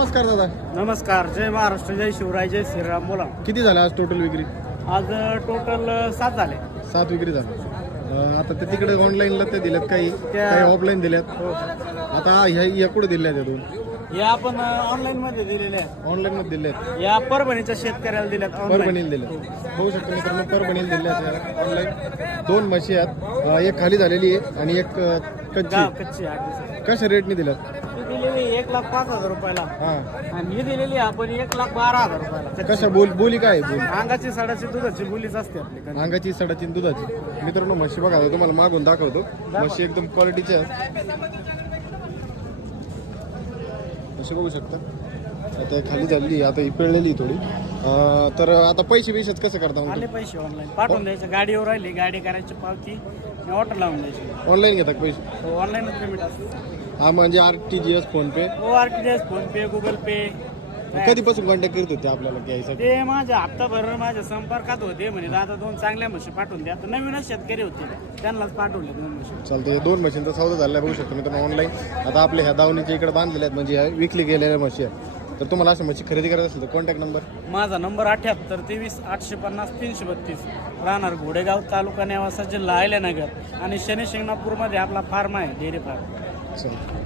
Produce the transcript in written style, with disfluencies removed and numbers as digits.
नमस्कार दादा. नमस्कार. जय महाराष्ट्र, जय शिवराय, जय श्रीराम. बोला. किती झाले आज टोटल विक्री? आज टोटल 7 झाले. 7 विक्री झाल्या. आता ते तिकडे ऑनलाईनला ते दिलेत, काही ऑफलाईन दिल्यात. आता ह्या कुठे दिल्या त्या दोन? या आपण ऑनलाईन मध्ये दिलेले आहेत. ऑनलाईन मध्ये दिल्यात. या परभणीच्या शेतकऱ्याला दिल्यात. परभणीला दिल्यात. बघू शकतो मित्रांनो, परभणीला दिल्यात ऑनलाईन. 2 म्हशी आहेत, एक खाली झालेली आहे आणि एक कच्ची. कशा रेटने दिल्यात? ती दिलेली 1,05,000 रुपयाला. हा. आणि ही दिलेली आपण 1,12,000 रुपयाला. कशा बोली काय बोली? अंगाची साडाची दुधाची बोलीच असते आपली. अंगाची, सडाची, दुधाची. मित्रांनो म्हशी बघा, तुम्हाला मागून दाखवतो. म्हशी एकदम क्वालिटीच्या आहेत. म्हशी बघू शकता. आता खाली झालेली, आता ही पिळलेली थोडी. तर आता पैसे कसं करता? आले पैसे ऑनलाईन पाठवून द्यायचे. गाडीवर राहिली, गाडी करायची पावती, ऑर्डर लावून द्यायची. ऑनलाईन घेतात पैसे? ऑनलाईनच पेमेंट असतं. हा, म्हणजे RTGS, PhonePe? RTGS, PhonePe, Google Pay. कधीपासून कॉन्टॅक्ट करत होते आपल्याला घ्यायसाठी? ते माझ्या हप्ताभर माझ्या संपर्कात होते, म्हणे दादा 2 चांगल्या म्हशी पाठवून द्या. तर नवीनच शेतकरी होते, त्यांनाच पाठवले 2 म्हशी. चालतं. 2 म्हशींचा सौदा झाला बघू शकतो मित्रांनो ऑनलाईन. आता आपल्या ह्या दावणीच्या इकडे बांधलेल्या आहेत, म्हणजे ह्या विकली गेलेल्या म्हशी आहेत. तर तुम्हाला अशा म्हशी खरेदी करायची असेल तर कॉन्टॅक्ट नंबर? माझा नंबर 78 23 850 332. राहणार घोडेगाव, तालुका नेवासा, जिल्हा अहिल्यानगर. आणि शनी शिंगणापूरमध्ये आपला फार्म आहे, डेअरी फार्म. चल.